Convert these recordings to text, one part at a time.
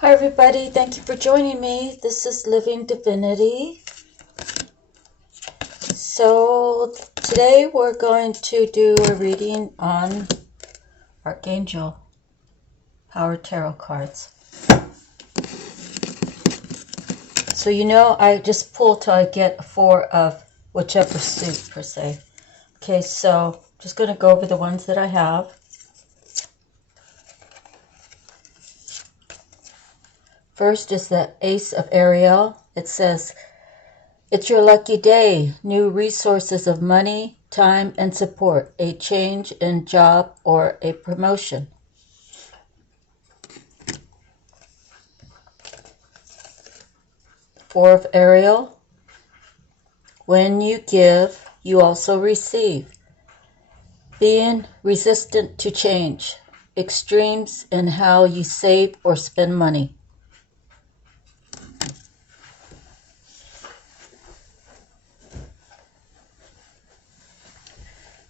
Hi everybody, thank you for joining me. This is Living Divinity. So today we're going to do a reading on Archangel Power Tarot cards. So I just pull till I get 4 of whichever suit per se. Okay, so just going to go over the ones that I have. First is the Ace of Ariel. It says, it's your lucky day. New resources of money, time, and support. A change in job or a promotion. Four of Ariel. When you give, you also receive. Being resistant to change. Extremes in how you save or spend money.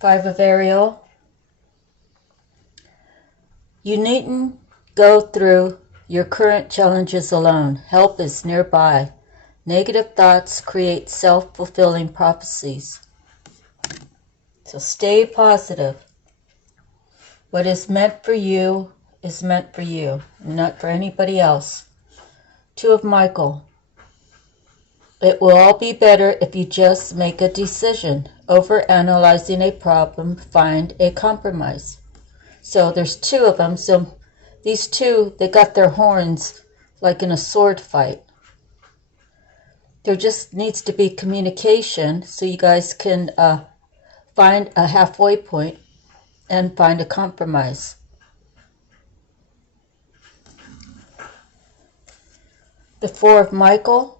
Five of Ariel. You needn't go through your current challenges alone. Help is nearby. Negative thoughts create self-fulfilling prophecies. So stay positive. What is meant for you is meant for you, not for anybody else. Two of Michael. It will all be better if you just make a decision. Over-analyzing a problem, find a compromise. So there's 2 of them. So these 2, they got their horns like in a sword fight. There just needs to be communication so you guys can find a halfway point and find a compromise. The 4 of Michael.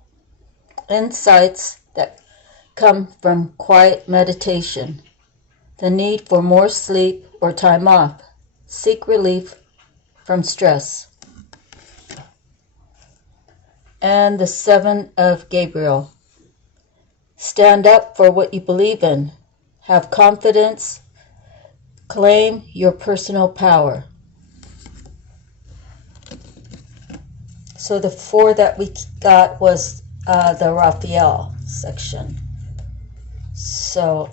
Insights that come from quiet meditation. The need for more sleep or time off. Seek relief from stress. And the 7 of Gabriel. Stand up for what you believe in. Have confidence. Claim your personal power. So the 4 that we got was the Raphael section. So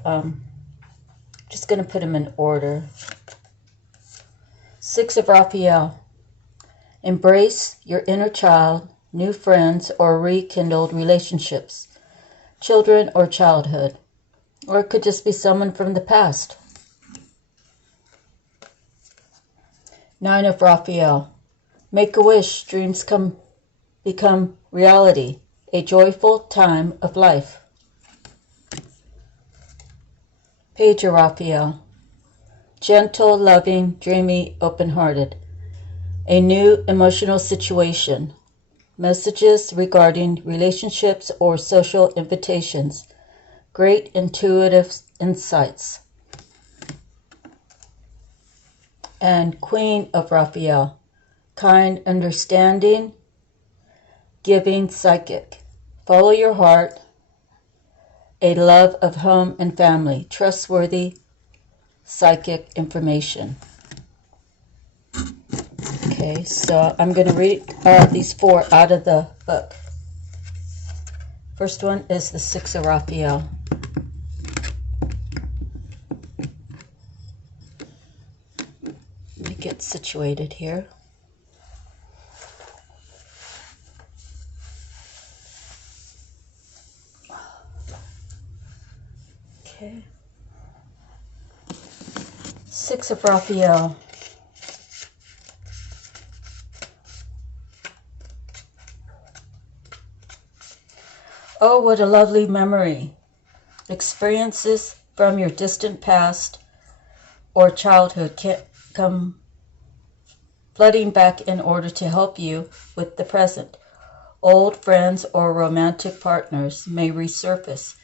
just going to put them in order. 6 of Raphael. Embrace your inner child, new friends, or rekindled relationships. Children or childhood. Or it could just be someone from the past. 9 of Raphael. Make a wish, dreams become reality. A joyful time of life. Page of Raphael. Gentle, loving, dreamy, open-hearted. A new emotional situation. Messages regarding relationships or social invitations. Great intuitive insights. And Queen of Raphael. Kind, understanding, giving, psychic. Follow your heart. A love of home and family. Trustworthy, psychic information. Okay, so I'm going to read these 4 out of the book. First one is the 6 of Raphael. Let me get situated here. Okay. 6 of Raphael. Oh, what a lovely memory. Experiences from your distant past or childhood can come flooding back in order to help you with the present. Old friends or romantic partners may resurface.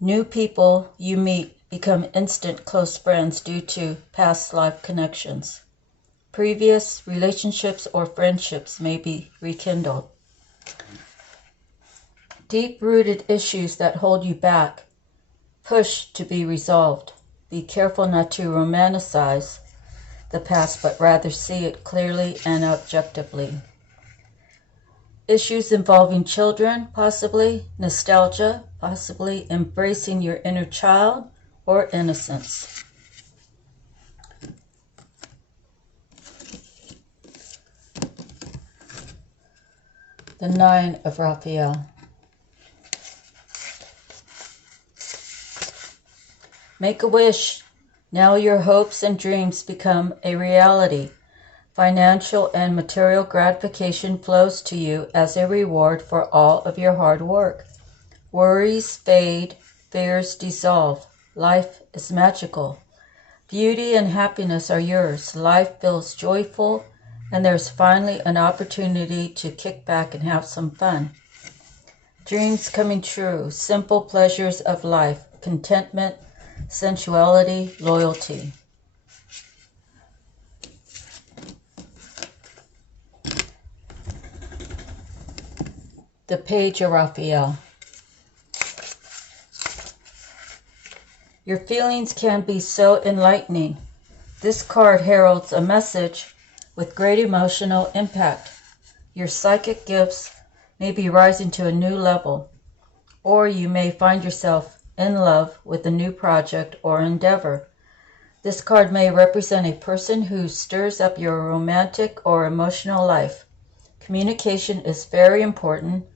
New people you meet become instant close friends due to past life connections. Previous relationships or friendships may be rekindled. Deep-rooted issues that hold you back push to be resolved. Be careful not to romanticize the past, but rather see it clearly and objectively. Issues involving children, possibly. Nostalgia, possibly. Embracing your inner child or innocence. The Nine of Raphael. Make a wish. Now your hopes and dreams become a reality. Financial and material gratification flows to you as a reward for all of your hard work. Worries fade, fears dissolve. Life is magical. Beauty and happiness are yours. Life feels joyful, and there's finally an opportunity to kick back and have some fun. Dreams coming true, simple pleasures of life, contentment, sensuality, loyalty. The Page of Raphael. Your feelings can be so enlightening. This card heralds a message with great emotional impact. Your psychic gifts may be rising to a new level, or you may find yourself in love with a new project or endeavor. This card may represent a person who stirs up your romantic or emotional life. Communication is very important,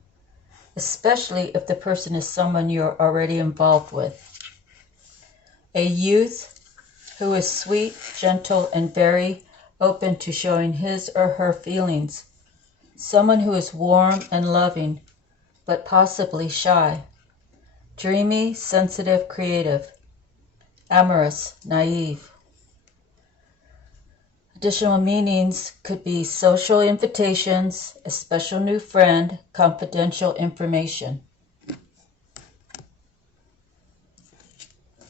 especially if the person is someone you're already involved with. A youth who is sweet, gentle, and very open to showing his or her feelings. Someone who is warm and loving, but possibly shy. Dreamy, sensitive, creative. Amorous, naive. Additional meanings could be social invitations, a special new friend, confidential information.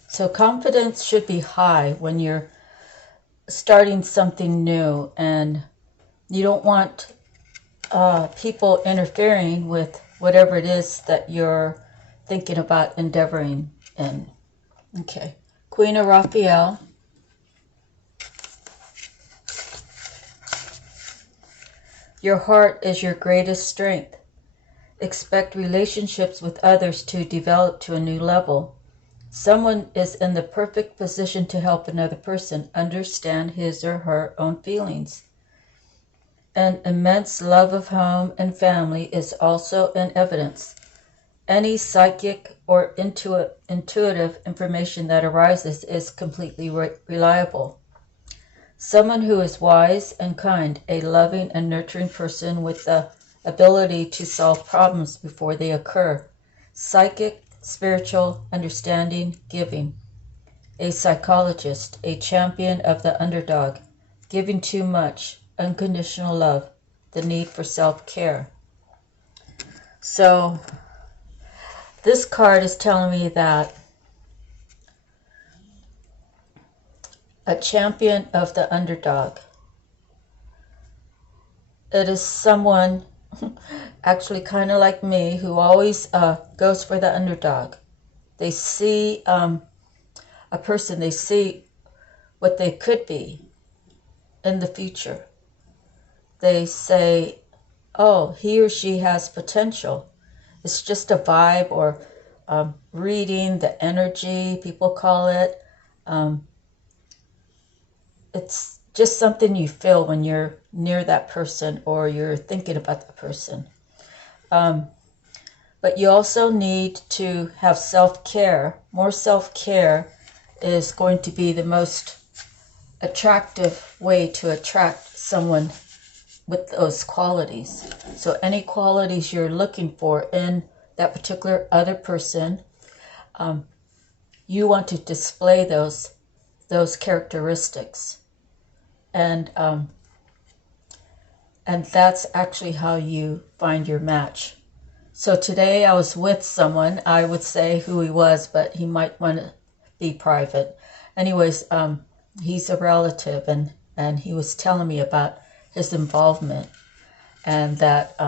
So confidence should be high when you're starting something new, and you don't want people interfering with whatever it is that you're thinking about endeavoring in. Okay. Queen of Raphael. Your heart is your greatest strength. Expect relationships with others to develop to a new level. Someone is in the perfect position to help another person understand his or her own feelings. An immense love of home and family is also in evidence. Any psychic or intuitive information that arises is completely reliable. Someone who is wise and kind, a loving and nurturing person with the ability to solve problems before they occur. Psychic, spiritual, understanding, giving. A psychologist, a champion of the underdog, giving too much, unconditional love, the need for self-care. So this card is telling me that a champion of the underdog. It is someone actually kind of like me who always goes for the underdog. They see a person, they see what they could be in the future. They say, oh, he or she has potential. It's just a vibe or reading the energy, people call it. It's just something you feel when you're near that person or you're thinking about the person. But you also need to have self-care. More self-care is going to be the most attractive way to attract someone with those qualities. So any qualities you're looking for in that particular other person, you want to display those characteristics. And that's actually how you find your match. So today I was with someone. I would say who he was, but he might want to be private. Anyways, he's a relative, and he was telling me about his involvement, and that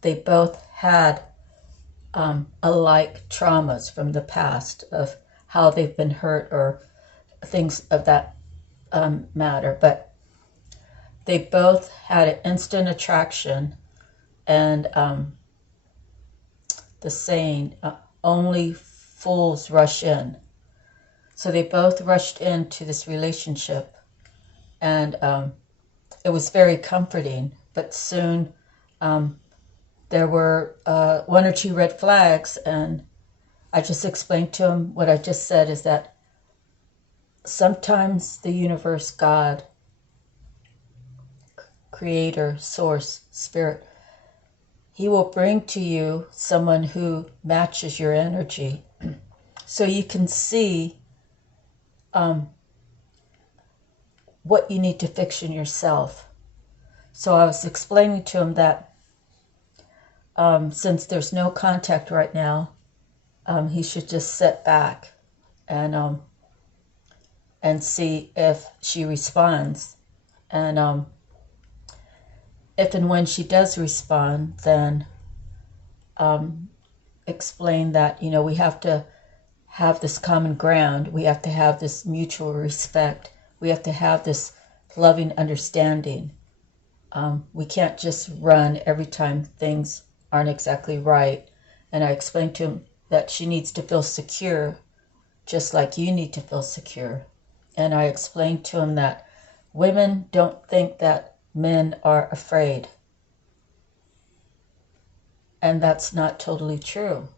they both had alike traumas from the past of how they've been hurt or things of that matter. But they both had an instant attraction, and the saying, only fools rush in. So they both rushed into this relationship, and it was very comforting. But soon there were one or two red flags, and I just explained to him what I just said, is that sometimes the universe, God, creator, source, spirit, he will bring to you someone who matches your energy, so you can see what you need to fix in yourself. So I was explaining to him that since there's no contact right now, he should just sit back and see if she responds. And if and when she does respond, then explain that, we have to have this common ground. We have to have this mutual respect. We have to have this loving understanding. We can't just run every time things aren't exactly right. And I explained to him that she needs to feel secure, just like you need to feel secure. And I explained to him that women don't think that men are afraid. And that's not totally true.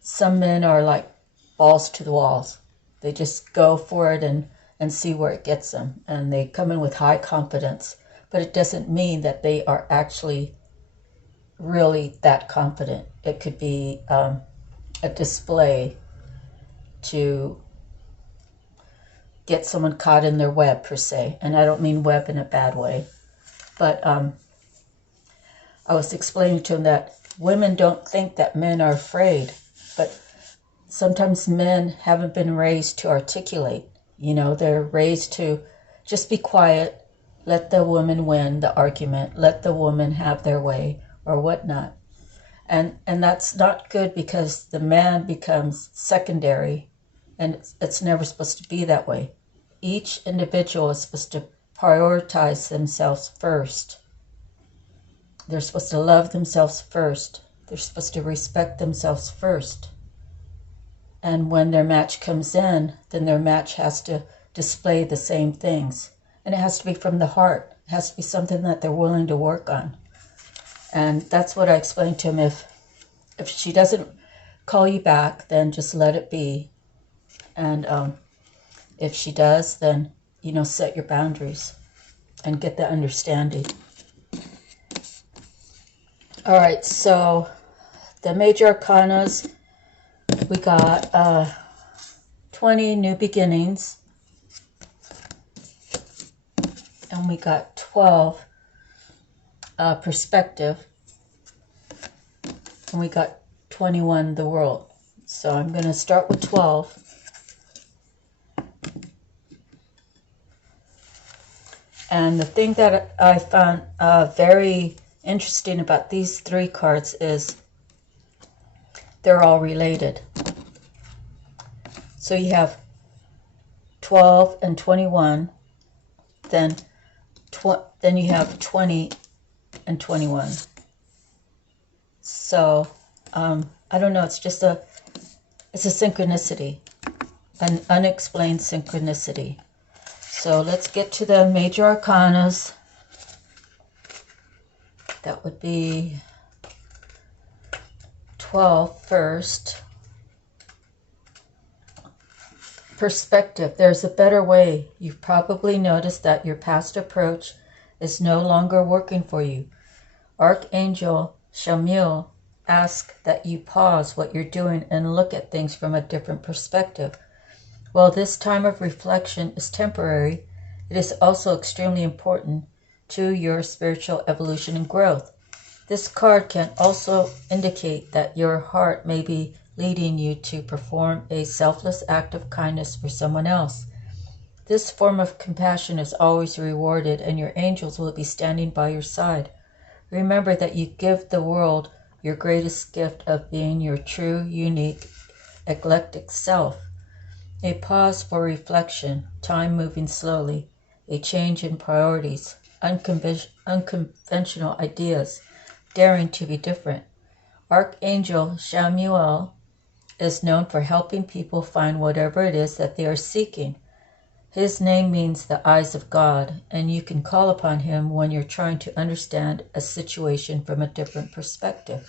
Some men are like balls to the walls. They just go for it and see where it gets them. And they come in with high confidence. But it doesn't mean that they are actually really that confident. It could be a display to get someone caught in their web, per se. And I don't mean web in a bad way. But I was explaining to him that women don't think that men are afraid. But sometimes men haven't been raised to articulate. They're raised to just be quiet, let the woman win the argument, let the woman have their way, or whatnot. And that's not good, because the man becomes secondary, and it's never supposed to be that way. Each individual is supposed to prioritize themselves first. They're supposed to love themselves first. They're supposed to respect themselves first. And when their match comes in, then their match has to display the same things. And it has to be from the heart. It has to be something that they're willing to work on. And that's what I explained to him. If she doesn't call you back, then just let it be. And if she does, then, set your boundaries and get the understanding. All right, so the major arcanas, we got 20 new beginnings, and we got 12 perspective, and we got 21 the world. So I'm going to start with 12. And the thing that I found very interesting about these three cards is they're all related. So you have 12 and 21, then you have 20 and 21. So I don't know, it's a synchronicity, an unexplained synchronicity. So let's get to the major arcanas. That would be 12 first. Perspective. There's a better way. You've probably noticed that your past approach is no longer working for you. Archangel Shamil asks that you pause what you're doing and look at things from a different perspective. While this time of reflection is temporary, it is also extremely important to your spiritual evolution and growth. This card can also indicate that your heart may be leading you to perform a selfless act of kindness for someone else. This form of compassion is always rewarded, and your angels will be standing by your side. Remember that you give the world your greatest gift of being your true, unique, eclectic self. A pause for reflection, time moving slowly, a change in priorities, unconventional ideas, daring to be different. Archangel Chamuel is known for helping people find whatever it is that they are seeking. His name means the eyes of God, and you can call upon him when you're trying to understand a situation from a different perspective.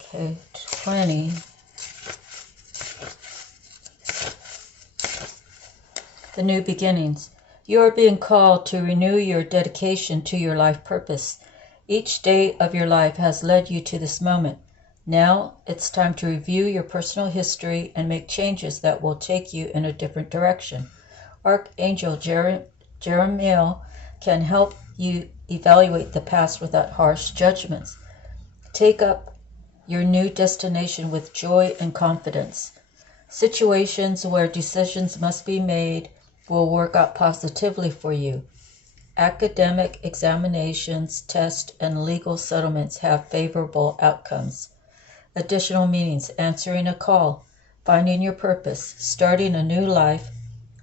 Okay, 20. The new beginnings. You are being called to renew your dedication to your life purpose. Each day of your life has led you to this moment. Now it's time to review your personal history and make changes that will take you in a different direction. Archangel Jeremiel can help you evaluate the past without harsh judgments. Take up your new destination with joy and confidence. Situations where decisions must be made will work out positively for you. Academic examinations, tests, and legal settlements have favorable outcomes. Additional meanings: answering a call, finding your purpose, starting a new life,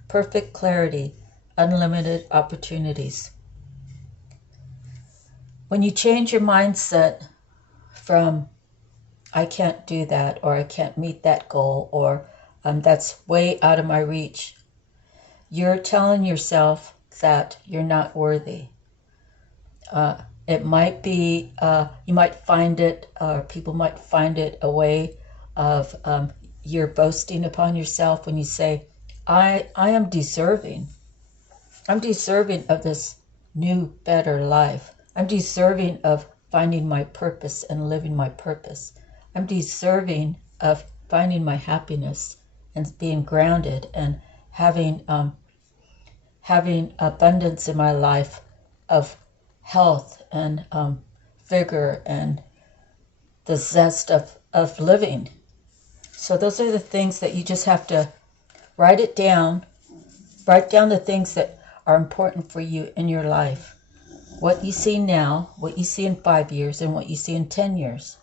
perfect clarity, unlimited opportunities. When you change your mindset from I can't do that, or I can't meet that goal, or that's way out of my reach, you're telling yourself that you're not worthy. It might be, you might find it, or people might find it a way of you're boasting upon yourself when you say, I am deserving. I'm deserving of this new, better life. I'm deserving of finding my purpose and living my purpose. I'm deserving of finding my happiness and being grounded and having abundance in my life of health and vigor and the zest of living. So those are the things that you just have to write it down. Write down the things that are important for you in your life. What you see now, what you see in 5 years, and what you see in 10 years.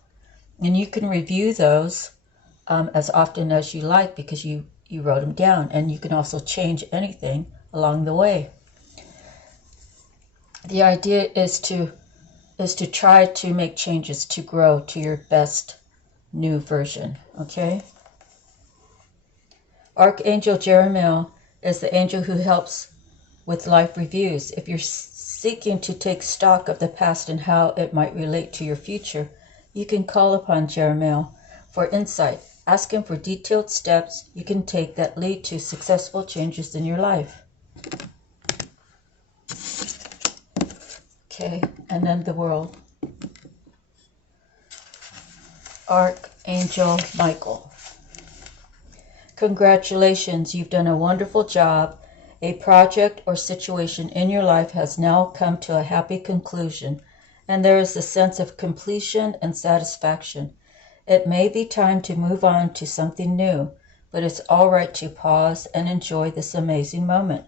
And you can review those as often as you like because you wrote them down. And you can also change anything along the way. The idea is to try to make changes to grow to your best new version, okay? Archangel Jeremiel is the angel who helps with life reviews. If you're seeking to take stock of the past and how it might relate to your future, you can call upon Jeremiel for insight. Ask him for detailed steps you can take that lead to successful changes in your life. Okay, and then the world. Archangel Michael. Congratulations, you've done a wonderful job. A project or situation in your life has now come to a happy conclusion, and there is a sense of completion and satisfaction. It may be time to move on to something new, but it's all right to pause and enjoy this amazing moment.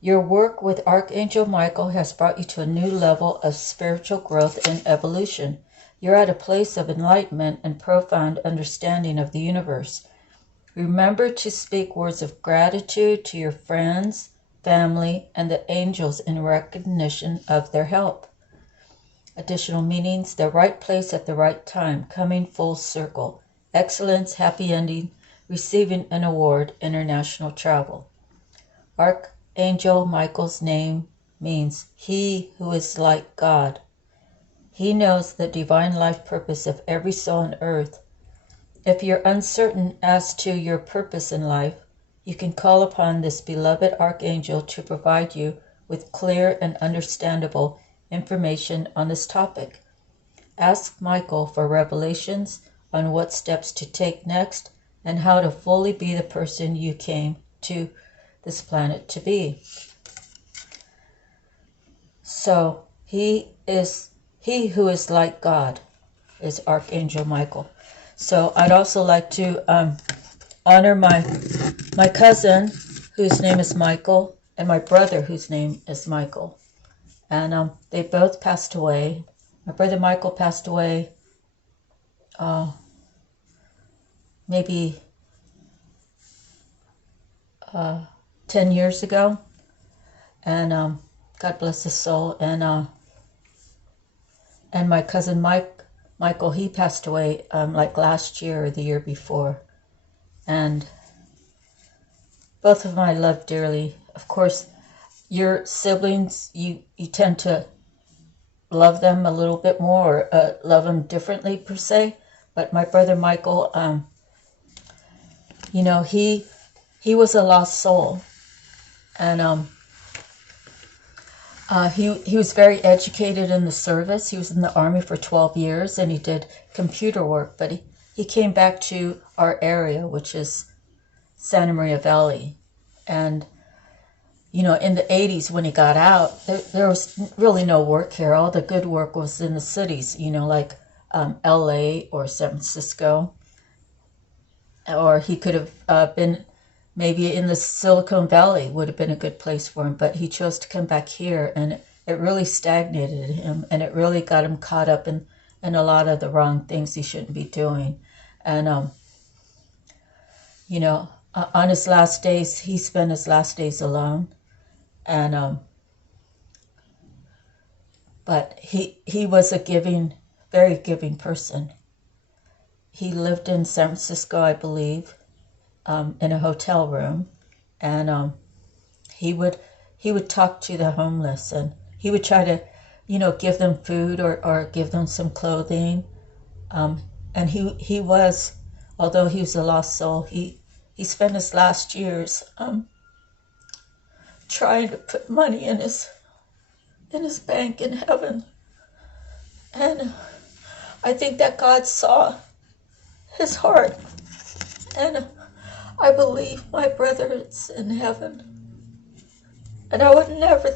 Your work with Archangel Michael has brought you to a new level of spiritual growth and evolution. You're at a place of enlightenment and profound understanding of the universe. Remember to speak words of gratitude to your friends, family, and the angels in recognition of their help. Additional meanings: the right place at the right time, coming full circle, excellence, happy ending, receiving an award, international travel. Archangel Michael's name means he who is like God. He knows the divine life purpose of every soul on earth. If you're uncertain as to your purpose in life, you can call upon this beloved Archangel to provide you with clear and understandable information on this topic. Ask Michael for revelations on what steps to take next and how to fully be the person you came to this planet to be. So he who is like God is Archangel Michael. So I'd also like to honor my cousin, whose name is Michael, and my brother, whose name is Michael. And they both passed away My brother Michael passed away maybe 10 years ago, and God bless his soul. And my cousin Michael, he passed away like last year or the year before, and both of them I love dearly. Of course, your siblings, you tend to love them a little bit more, or love them differently per se. But my brother Michael, you know, he was a lost soul, and he was very educated in the service. He was in the Army for 12 years, and he did computer work. But he came back to our area, which is Santa Maria Valley, and you know, in the 80s when he got out, there was really no work here. All the good work was in the cities, you know, like LA or San Francisco. Or he could have been maybe in the Silicon Valley, would have been a good place for him. But he chose to come back here, and it really stagnated him, and it really got him caught up in a lot of the wrong things he shouldn't be doing. And, you know, on his last days, he spent his last days alone. And but he was a giving, very giving person. He lived in San Francisco, I believe, in a hotel room, and he would talk to the homeless, and he would try to, you know, give them food or give them some clothing. And he was, although he was a lost soul, he spent his last years trying to put money in his bank in heaven. And I think that God saw his heart, and I believe my brother is in heaven. And I would never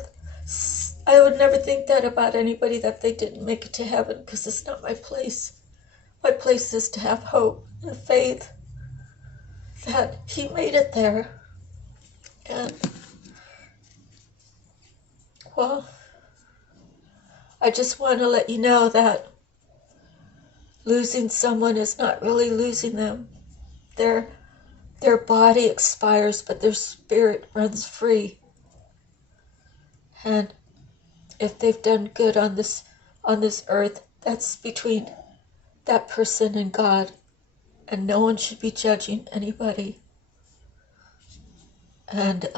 think that about anybody, that they didn't make it to heaven, because it's not my place. My place is to have hope and faith that he made it there. And well, I just want to let you know that losing someone is not really losing them. Their body expires, but their spirit runs free. And if they've done good on this earth, that's between that person and God, and no one should be judging anybody. And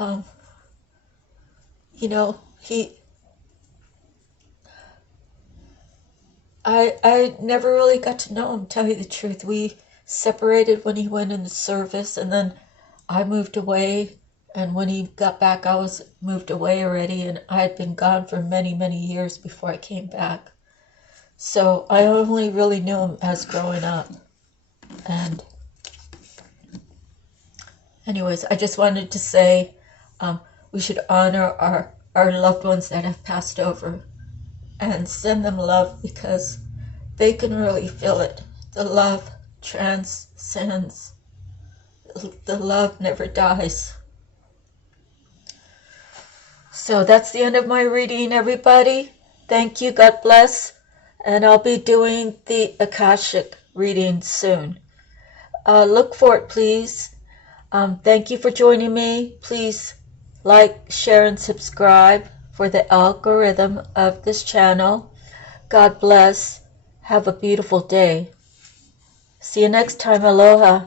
you know, I never really got to know him, tell you the truth. We separated when he went in the service, and then I moved away, and when he got back, I was moved away already, and I had been gone for many, many years before I came back. So I only really knew him as growing up. And anyways, I just wanted to say we should honor our loved ones that have passed over and send them love, because they can really feel it. The love transcends. The love never dies. So that's the end of my reading, everybody. Thank you. God bless. And I'll be doing the Akashic reading soon. Look for it, please. Thank you for joining me. Please like, share, and subscribe for the algorithm of this channel. God bless. Have a beautiful day. See you next time. Aloha.